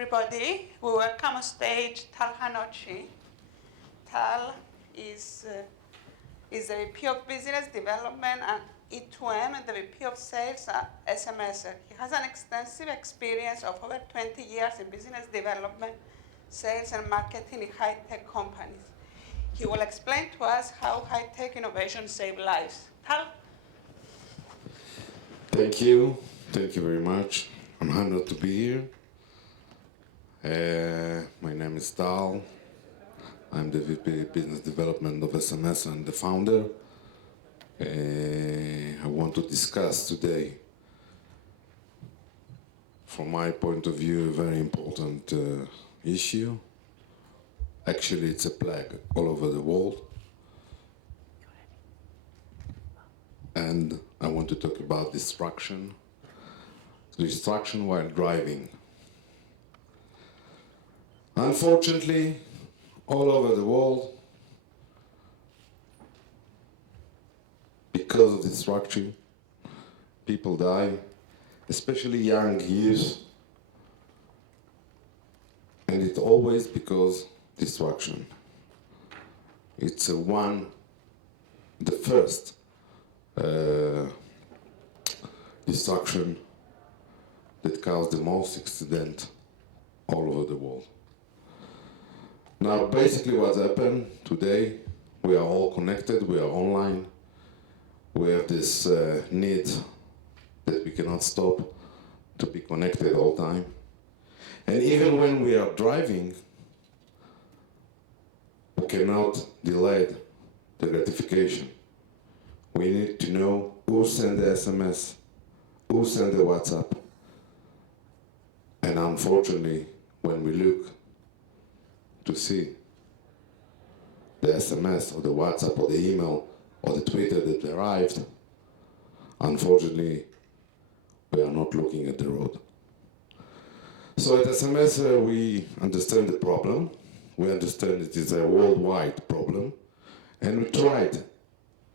everybody. We welcome on stage Tal Hanoci. Tal is the VP of Business Development and E2M and the VP of Sales at Smser. He has an extensive experience of over 20 years in business development, sales, and marketing in high-tech companies. He will explain to us how high-tech innovations save lives. Tal? Thank you. Thank you very much. I'm honored to be here. My name is Tal. I'm the VP Business Development of SMS and the founder. I want to discuss today, from my point of view, a very important issue. Actually, it's a plague all over the world. And I want to talk about distraction while driving. Unfortunately, all over the world, because of distraction, people die, especially young youth, and it's always because distraction. It's the first distraction that causes the most accident all over the world. Now, basically what's happened today, we are all connected, we are online, we have this need that we cannot stop to be connected all the time. And even when we are driving, we cannot delay the gratification. We need to know who sent the SMS, who sent the WhatsApp. And unfortunately, when we look to see the SMS or the WhatsApp or the email or the Twitter that arrived, unfortunately, we are not looking at the road. So at SMS, we understand the problem. We understand it is a worldwide problem. And we tried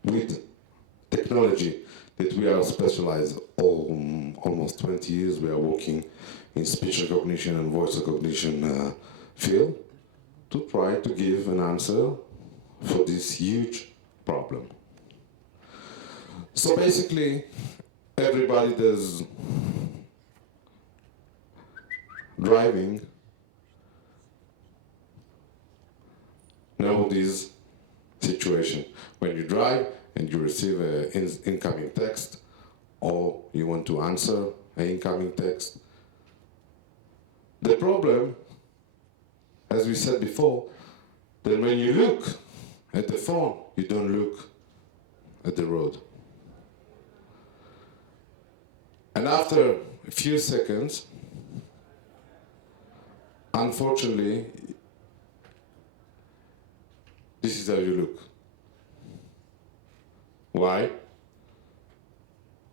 with technology that we are specialized almost 20 years. We are working in speech recognition and voice recognition field to try to give an answer for this huge problem. So basically, everybody that's driving know this situation. When you drive and you receive an incoming text, or you want to answer an incoming text, the problem, as we said before, that when you look at the phone, you don't look at the road. And after a few seconds, unfortunately, this is how you look. Why?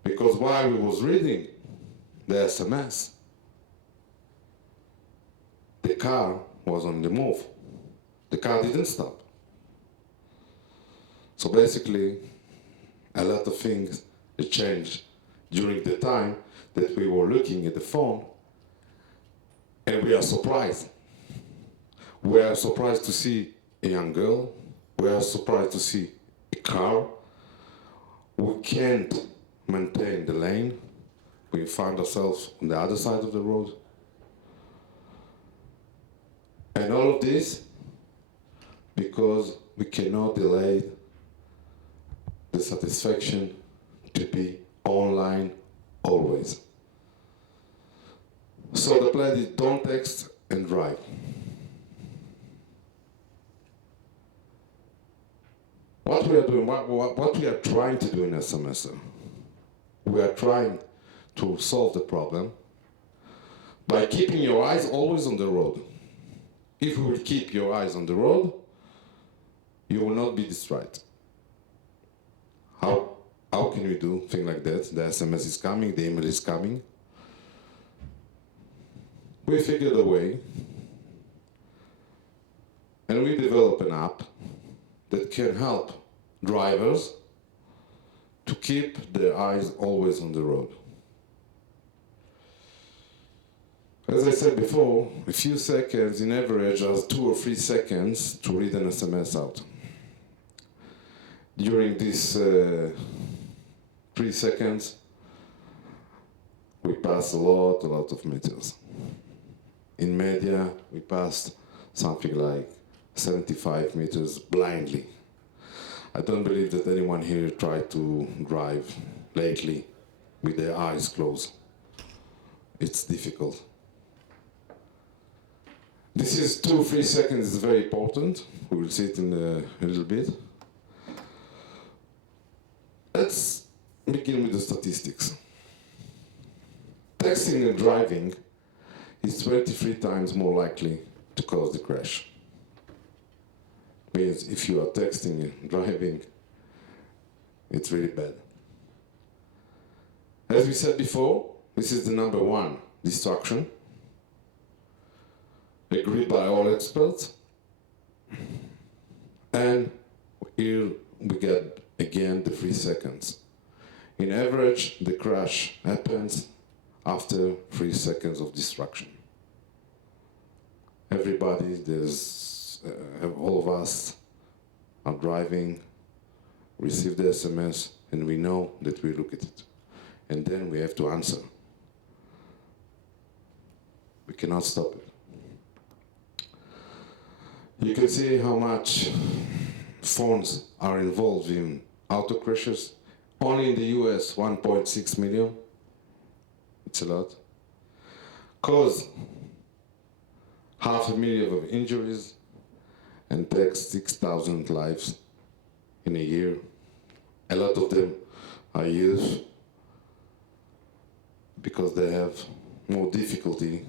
Because while we was reading the SMS, the car was on the move. The car didn't stop. So basically, a lot of things changed during the time that we were looking at the phone, and we are surprised. We are surprised to see a young girl. We are surprised to see a car. We can't maintain the lane. We find ourselves on the other side of the road. And all of this because we cannot delay the satisfaction to be online always. So the plan is don't text and drive. What we are doing, what we are trying to do in SMS, we are trying to solve the problem by keeping your eyes always on the road. If you will keep your eyes on the road, you will not be distracted. How can we do things like that? The SMS is coming, the email is coming. We figured a way, and we developed an app that can help drivers to keep their eyes always on the road. As I said before, a few seconds in average are 2 or 3 seconds to read an SMS out. During these 3 seconds, we pass a lot of meters. In media, we passed something like 75 meters blindly. I don't believe that anyone here tried to drive lately with their eyes closed. It's difficult. This is 2 or 3 seconds is very important. We will see it in a little bit. Let's begin with the statistics. Texting and driving is 23 times more likely to cause the crash. Means if you are texting and driving, it's really bad. As we said before, this is the number 1 distraction, agreed by all experts. And here we get again the 3 seconds. In average, the crash happens after 3 seconds of distraction. Everybody, all of us are driving, receive the SMS, and we know that we look at it. And then we have to answer. We cannot stop it. You can see how much phones are involved in auto crashes. Only in the US, 1.6 million. It's a lot. Cause 500,000 of injuries and takes 6,000 lives in a year. A lot of them are youth because they have more difficulty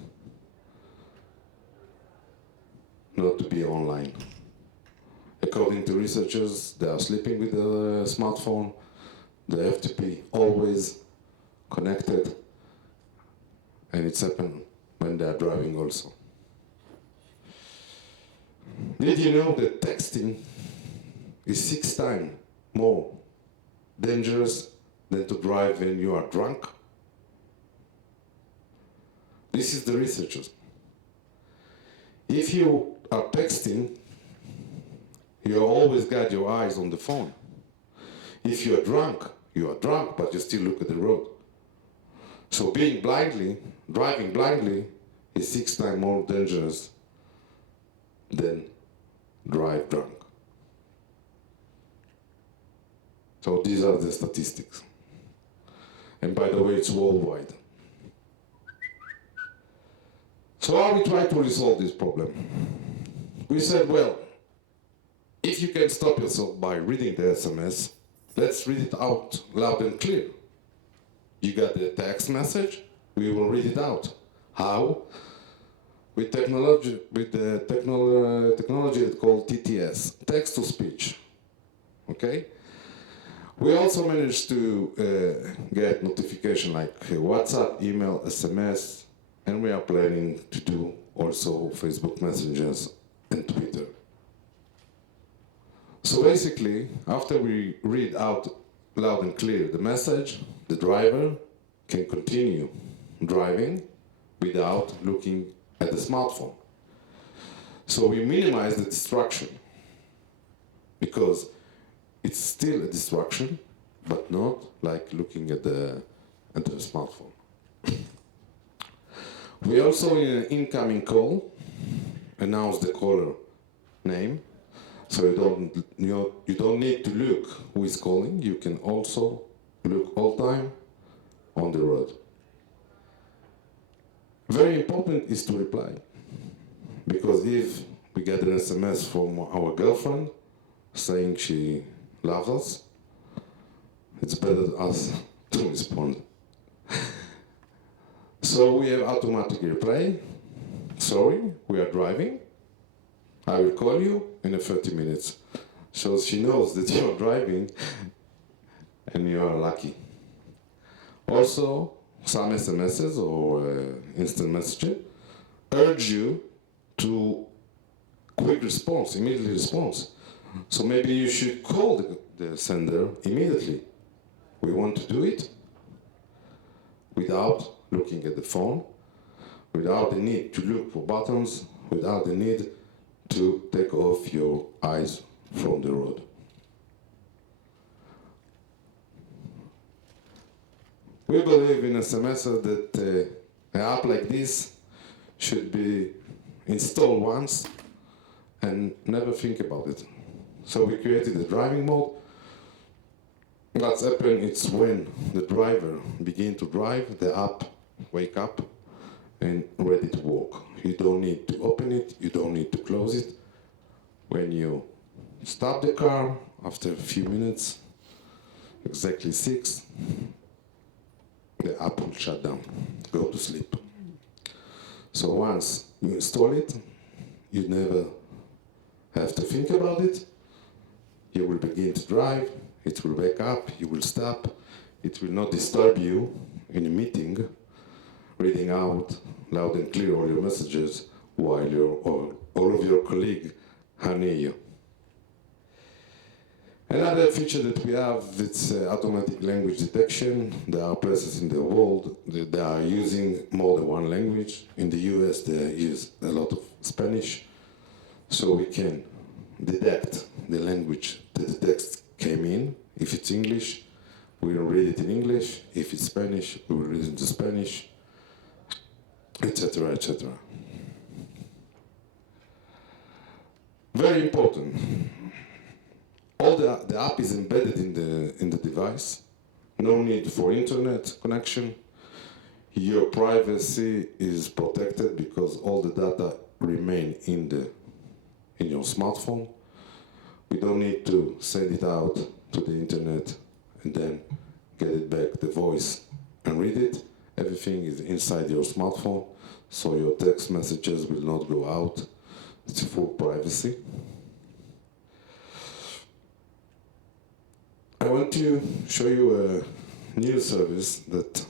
not to be online. According to researchers, they are sleeping with a smartphone. They have to be always connected. And it's happened when they are driving also. Did you know that texting is 6 times more dangerous than to drive when you are drunk? This is the researchers. If you are texting, you always got your eyes on the phone. If you are drunk, but you still look at the road. So driving blindly is 6 times more dangerous than drive drunk. So these are the statistics. And by the way, it's worldwide. So how we try to resolve this problem? We said, well, if you can stop yourself by reading the SMS, let's read it out loud and clear. You got the text message, we will read it out. How? With technology that's called TTS, text to speech. Okay? We also managed to get notification like WhatsApp, email, SMS, and we are planning to do also Facebook messengers and Twitter. So basically, after we read out loud and clear the message, the driver can continue driving without looking at the smartphone. So we minimize the distraction because it's still a distraction, but not like looking at the smartphone. We also, in an incoming call, announce the caller name. So you don't need to look who is calling. You can also look all time on the road. Very important is to reply. Because if we get an SMS from our girlfriend saying she loves us, it's better us to respond. So we have automatic reply. Sorry, we are driving. I will call you in 30 minutes. So she knows that you are driving and you are lucky. Also, some SMSs or instant messaging urge you to quick response, immediate response. So maybe you should call the sender immediately. We want to do it without looking at the phone. without the need to look for buttons, without the need to take off your eyes from the road. We believe in Smser that an app like this should be installed once and never think about it. So we created a driving mode. What's happened is when the driver begins to drive, the app wake up and ready to walk. You don't need to open it, you don't need to close it. When you stop the car after a few minutes, exactly 6, the app will shut down, go to sleep. So once you install it, you never have to think about it. You will begin to drive, it will wake up, you will stop, it will not disturb you in a meeting, reading out loud and clear all your messages while all of your colleagues are near you. Another feature that we have is automatic language detection. There are places in the world that are using more than one language. In the US, they use a lot of Spanish. So we can detect the language that the text came in. If it's English, we will read it in English. If it's Spanish, we will read it into Spanish, etc., etc. Very important. All the app is embedded in the device. No need for internet connection. Your privacy is protected because all the data remain in your smartphone. We don't need to send it out to the internet and then get it back, the voice, and read it. Everything is inside your smartphone, so your text messages will not go out. It's full privacy. I want to show you a new service that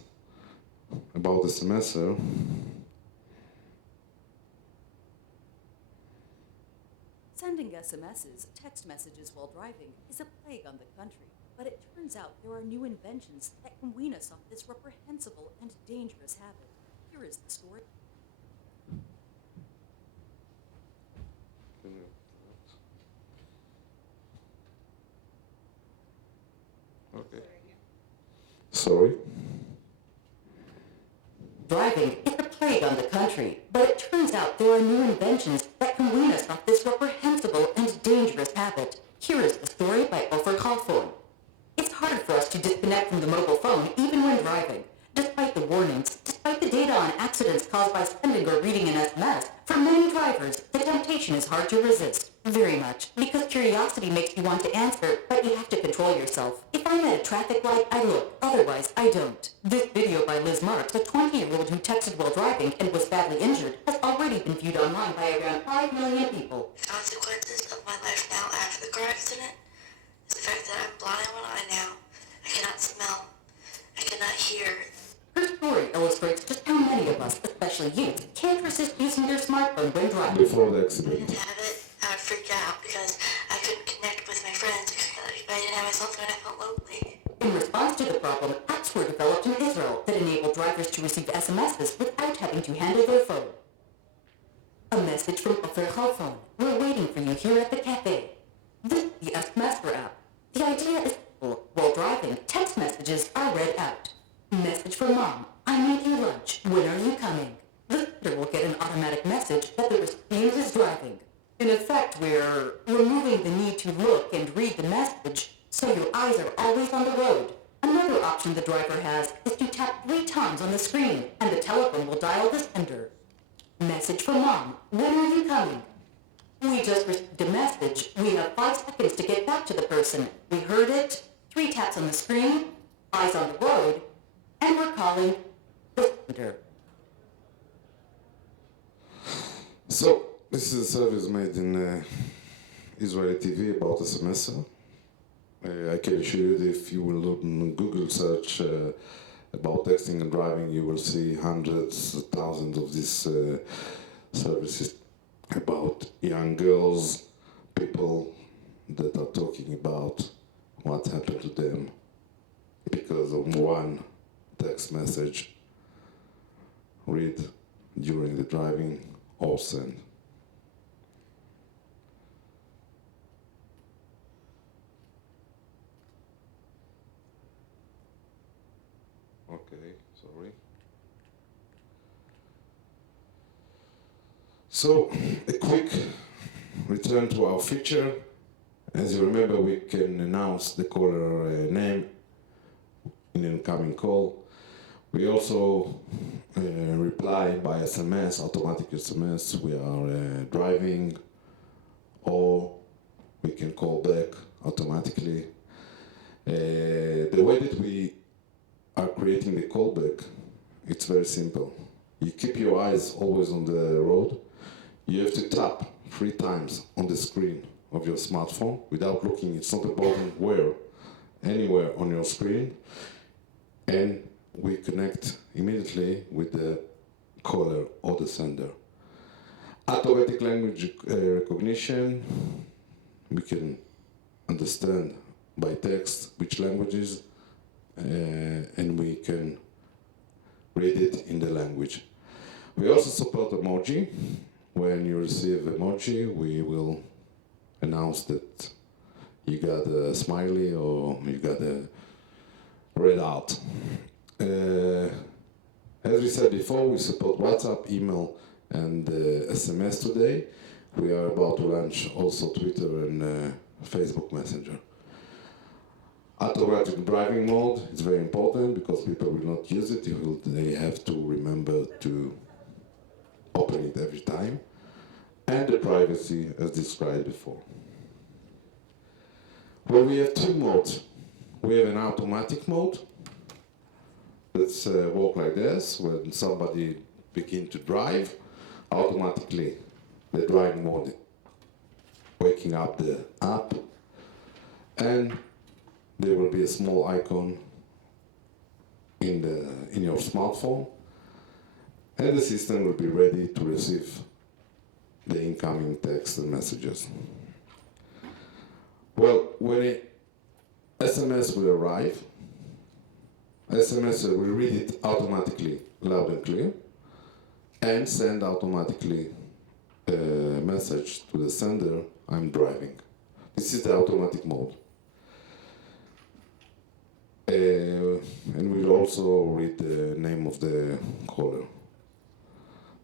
about the Smser. Sending SMSs, text messages while driving, is a plague on the country. But it turns out there are new inventions that can wean us off this reprehensible and dangerous habit. Here is the story. Okay. Sorry? Driving is a plague on the country, but it turns out there are new inventions that can wean us off this reprehensible and dangerous habit. Here is the story by Ofer Khalfon. It's harder for us to disconnect from the mobile phone even when driving. Despite the warnings, despite the data on accidents caused by sending or reading an SMS, for many drivers, the temptation is hard to resist. Very much. Because curiosity makes you want to answer, but you have to control yourself. If I'm at a traffic light, I look. Otherwise, I don't. This video by Liz Marks, a 20-year-old who texted while driving and was badly injured, has already been viewed online by around 5 million people. Consequences of my life now after the car accident is the fact that I'm blind in one eye now. I cannot smell. I cannot hear. Her story illustrates just how many of us, especially youth, can't resist using their smartphone when driving. Before the I accident. didn't have it. I would freak out because I couldn't connect with my friends. If I didn't have my cell phone, I felt lonely. In response to the problem, apps were developed in Israel that enable drivers to receive SMSs without having to handle their phone. A message from Ofer Khalfon. We're waiting for you here at the cafe. This is the Smser app. The idea is simple. While driving, text messages are read out. Message from Mom. I made you lunch. When are you coming? The sender will get an automatic message that the recipient is driving. In effect, we're removing the need to look and read the message, so your eyes are always on the road. Another option the driver has is to tap 3 times on the screen, and the telephone will dial the sender. Message from Mom. When are you coming? We just received a message. We have 5 seconds to get back to the person. We heard it. 3 taps on the screen, eyes on the road, and we're calling the sender. So, this is a service made in Israeli TV about a Smser. I can assure you that if you will look in Google search about texting and driving, you will see hundreds, thousands of these services about young girls, people that are talking about what happened to them because of one text message read during the driving or send. Okay, sorry. So, a quick return to our feature. As you remember, we can announce the caller name in an incoming call. We also reply by SMS, automatic SMS. We are driving, or we can call back automatically. The way that we are creating the callback, it's very simple. You keep your eyes always on the road. You have to tap 3 times on the screen of your smartphone without looking. It's not important where, anywhere on your screen. And we connect immediately with the caller or the sender. Automatic language recognition, we can understand by text which languages, and we can read it in the language. We also support emoji. When you receive emoji, we will announce that you got a smiley or you got a red heart. As we said before, we support WhatsApp, email, and SMS today. We are about to launch also Twitter and Facebook Messenger. Automatic driving mode is very important because people will not use it. They have to remember to open it every time. And the privacy as described before. Well, we have 2 modes. We have an automatic mode. Let's work like this. When somebody begins to drive, automatically the driving mode waking up the app, and there will be a small icon in your smartphone, and the system will be ready to receive the incoming text and messages. Well, when an SMS will arrive, SMS will read it automatically, loud and clear, and send automatically a message to the sender, I'm driving. This is the automatic mode. And we'll also read the name of the caller.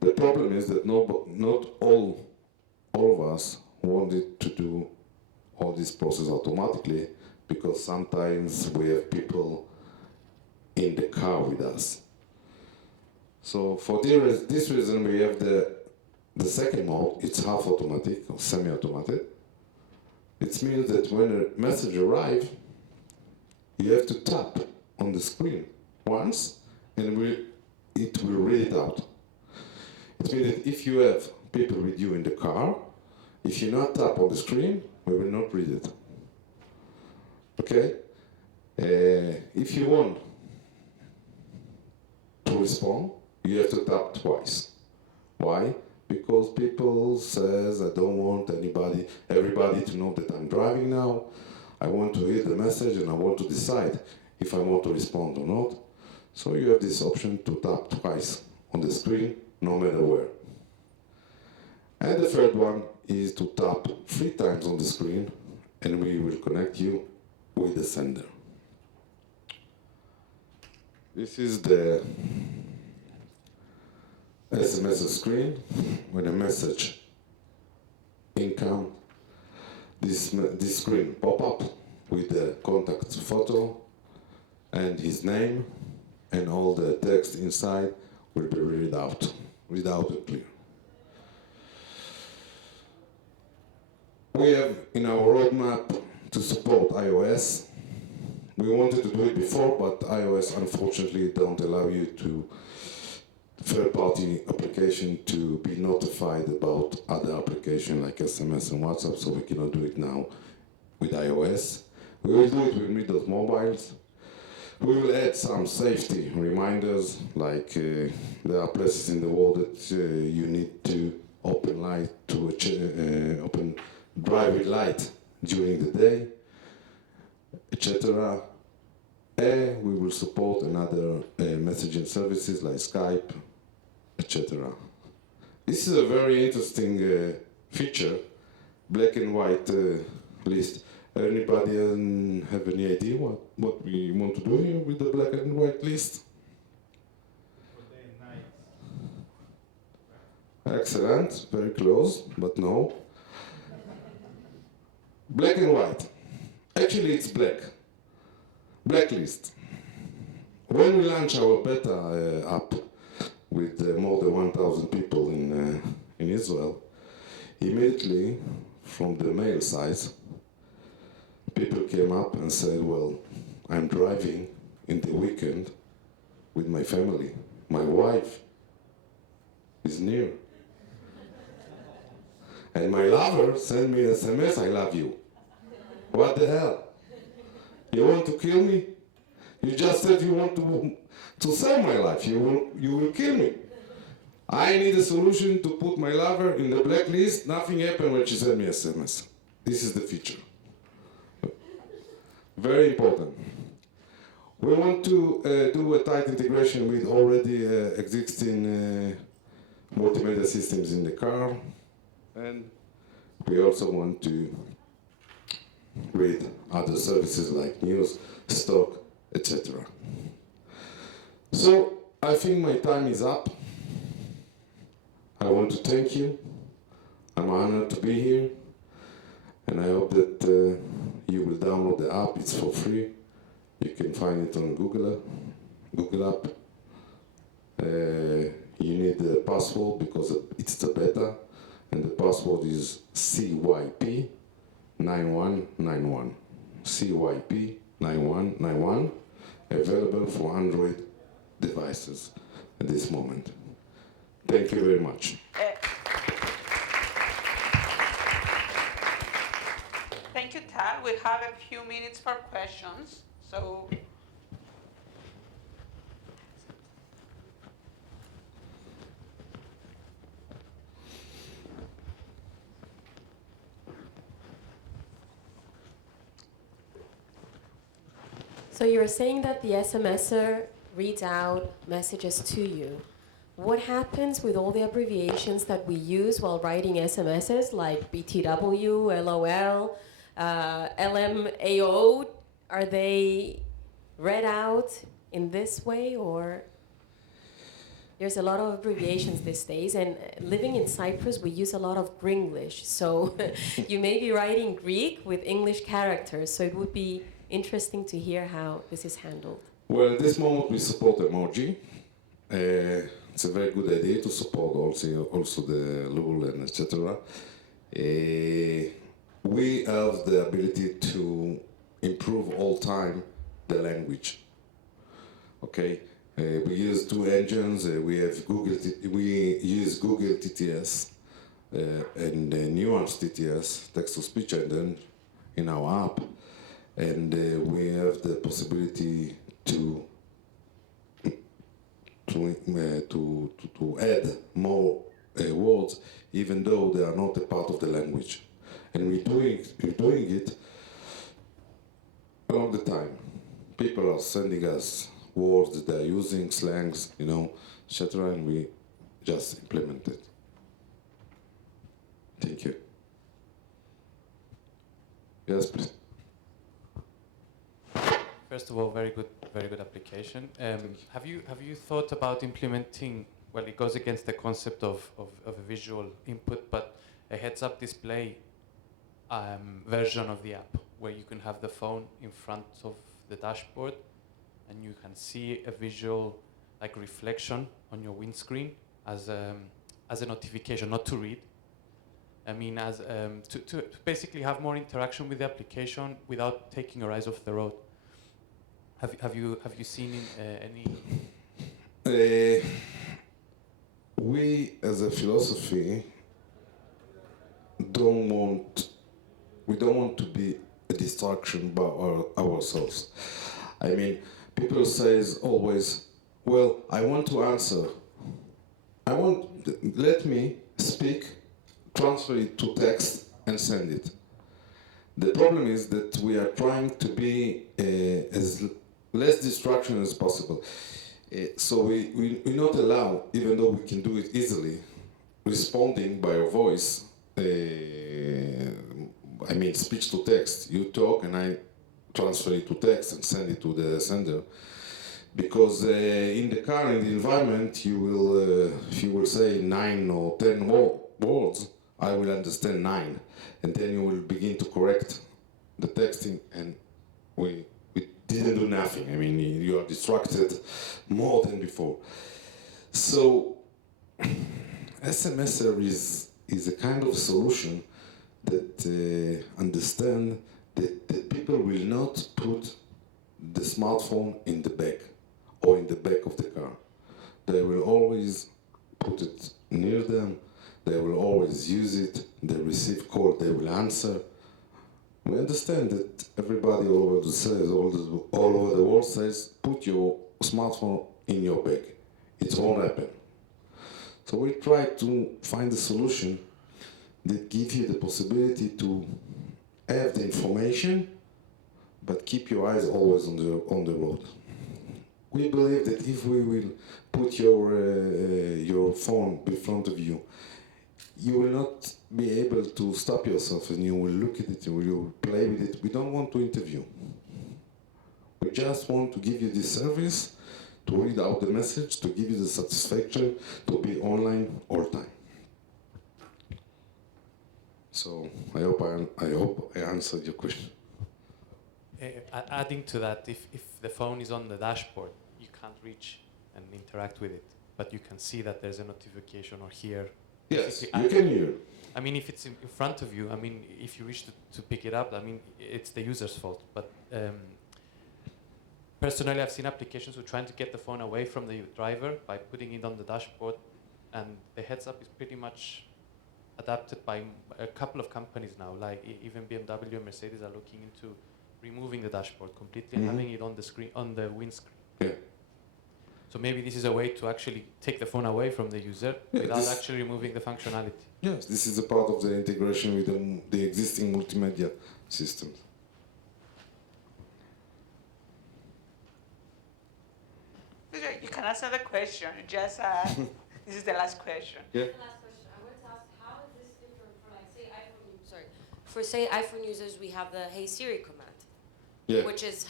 The problem is that not all of us wanted to do all this process automatically, because sometimes we have people in the car with us. So for this reason, we have the second mode. It's half automatic or semi-automatic. It means that when a message arrives, you have to tap on the screen once, and it will read it out. It means that if you have people with you in the car, if you not tap on the screen, we will not read it. Okay? If you want to respond, you have to tap twice. Why? Because people says, I don't want everybody to know that I'm driving now. I want to hear the message and I want to decide if I want to respond or not. So you have this option to tap twice on the screen, no matter where. And the third one is to tap 3 times on the screen, and we will connect you with the sender. This is the SMS screen with a message income. This screen pop up with the contact photo and his name, and all the text inside will be read out and clear. We have in our roadmap to support iOS. We wanted to do it before, but iOS unfortunately don't allow you to third-party application to be notified about other applications like SMS and WhatsApp, so we cannot do it now with iOS. We will do it with Windows mobiles. We will add some safety reminders, like there are places in the world that you need to open drive with light during the day, etc. And we will support another messaging services like Skype, etc. This is a very interesting feature, black and white list. Anybody have any idea what we want to do here with the black and white list? For day and night. Excellent, very close, but no. Black and white. Actually, it's black. Blacklist. When we launch our beta app with more than 1,000 people in Israel, immediately from the male side, people came up and said, well, I'm driving in the weekend with my family. My wife is near. And my lover sent me an SMS, I love you. What the hell? You want to kill me? You just said you want to save my life. You will kill me. I need a solution to put my lover in the blacklist. Nothing happened when she sent me an SMS. This is the feature. Very important. We want to do a tight integration with already existing multimedia systems in the car. And we also want to read other services like news, stock, etc. So I think my time is up. I want to thank you. I'm honored to be here. And I hope that you will download the app. It's for free. You can find it on Google app. You need the password because it's the beta. And the password is CYP9191. CYP9191, available for Android devices at this moment. Thank you very much. Thank you, Tal. We have a few minutes for questions. So, So you're saying that the SMSer reads out messages to you. What happens with all the abbreviations that we use while writing SMSs, like BTW, LOL, LMAO? Are they read out in this way, or? There's a lot of abbreviations these days, and living in Cyprus, we use a lot of Gringlish. So you may be writing Greek with English characters, so it would be interesting to hear how this is handled. Well, at this moment we support emoji. It's a very good idea to support also the LUL and etc. We have the ability to improve all time the language. Okay, we use two engines. We use Google TTS and Nuance TTS, text to speech engine, in our app. And we have the possibility to add more words, even though they are not a part of the language. And we're doing it all the time. People are sending us words that they're using, slangs, etc., and we just implement it. Thank you. Yes, please. First of all, very good application. Have you thought about implementing? Well, it goes against the concept of a visual input, but a heads-up display version of the app, where you can have the phone in front of the dashboard, and you can see a visual, like reflection on your windscreen as a notification, not to read. I mean, as to basically have more interaction with the application without taking your eyes off the road. Have you seen any? We, as a philosophy, don't want to be a distraction by ourselves. I mean, people says always, well, I want to answer. Let me speak, transfer it to text, and send it. The problem is that we are trying to be as less distraction as possible. So we not allow, even though we can do it easily, responding by your voice, I mean speech to text. You talk and I transfer it to text and send it to the sender. Because in the car, in the environment, you will, if you will say 9 or 10 words, I will understand 9. And then you will begin to correct the texting, and we didn't do nothing. I mean, you are distracted more than before. So, Smser is a kind of solution that understand that people will not put the smartphone in the bag or in the back of the car. They will always put it near them. They will always use it. They receive call, they will answer. We understand that everybody all over all over the world says, put your smartphone in your bag. It won't happen. So we try to find a solution that gives you the possibility to have the information, but keep your eyes always on the road. We believe that if we will put your phone in front of you, you will not be able to stop yourself and you will look at it, you will play with it. We don't want to interview. We just want to give you this service, to read out the message, to give you the satisfaction, to be online all the time. So I hope I answered your question. Adding to that, if the phone is on the dashboard, you can't reach and interact with it, but you can see that there's a notification or hear. Yes, you can hear. I mean, if it's in front of you, I mean, if you wish to pick it up, I mean, it's the user's fault. But personally, I've seen applications who are trying to get the phone away from the driver by putting it on the dashboard, and the heads-up is pretty much adapted by a couple of companies now, like even BMW and Mercedes are looking into removing the dashboard completely and having it on the screen, on the windscreen. Yeah. So maybe this is a way to actually take the phone away from the user without actually removing the functionality. Yes, this is a part of the integration with the existing multimedia systems. You can answer the question. Just this is the last question. Yeah. The last question. I wanted to ask, how is this different for, like, say, iPhone? Sorry, for say iPhone users, we have the Hey Siri command, which is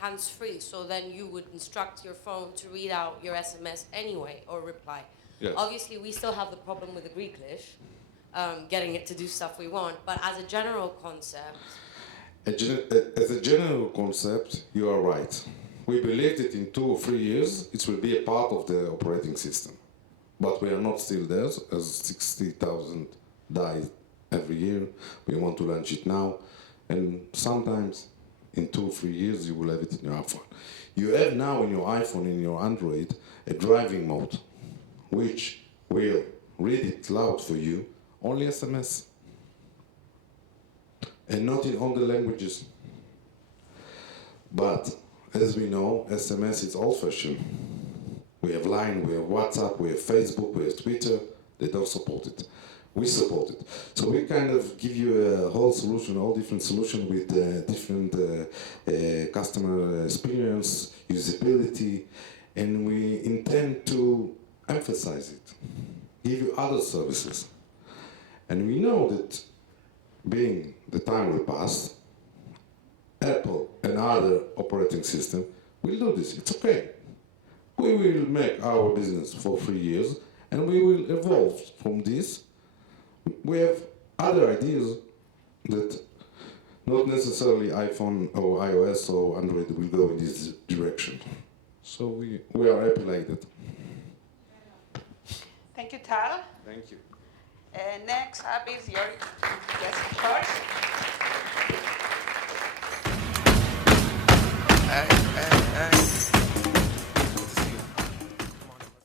hands-free. So then you would instruct your phone to read out your SMS anyway or reply. Yes. Obviously, we still have the problem with the Greeklish, getting it to do stuff we want. But as a general concept, As a general concept, you are right. We believe that in 2 or 3 years, it will be a part of the operating system. But we are not still there, as 60,000 die every year. We want to launch it now. And sometimes, in 2 or 3 years, you will have it in your iPhone. You have now in your iPhone, in your Android, a driving mode, which will read it loud for you, only SMS. And not in all the languages. But as we know, SMS is old-fashioned. We have Line, we have WhatsApp, we have Facebook, we have Twitter. They don't support it. We support it. So we kind of give you a whole solution, all different solution with different customer experience, usability, and we intend to emphasize it, give you other services. And we know that being the time will pass, Apple and other operating system will do this. It's okay. We will make our business for 3 years and we will evolve from this. We have other ideas that not necessarily iPhone or iOS or Android will go in this direction. So we are happy like that. Thank you, Tal. Thank you. Next up is your guest, George.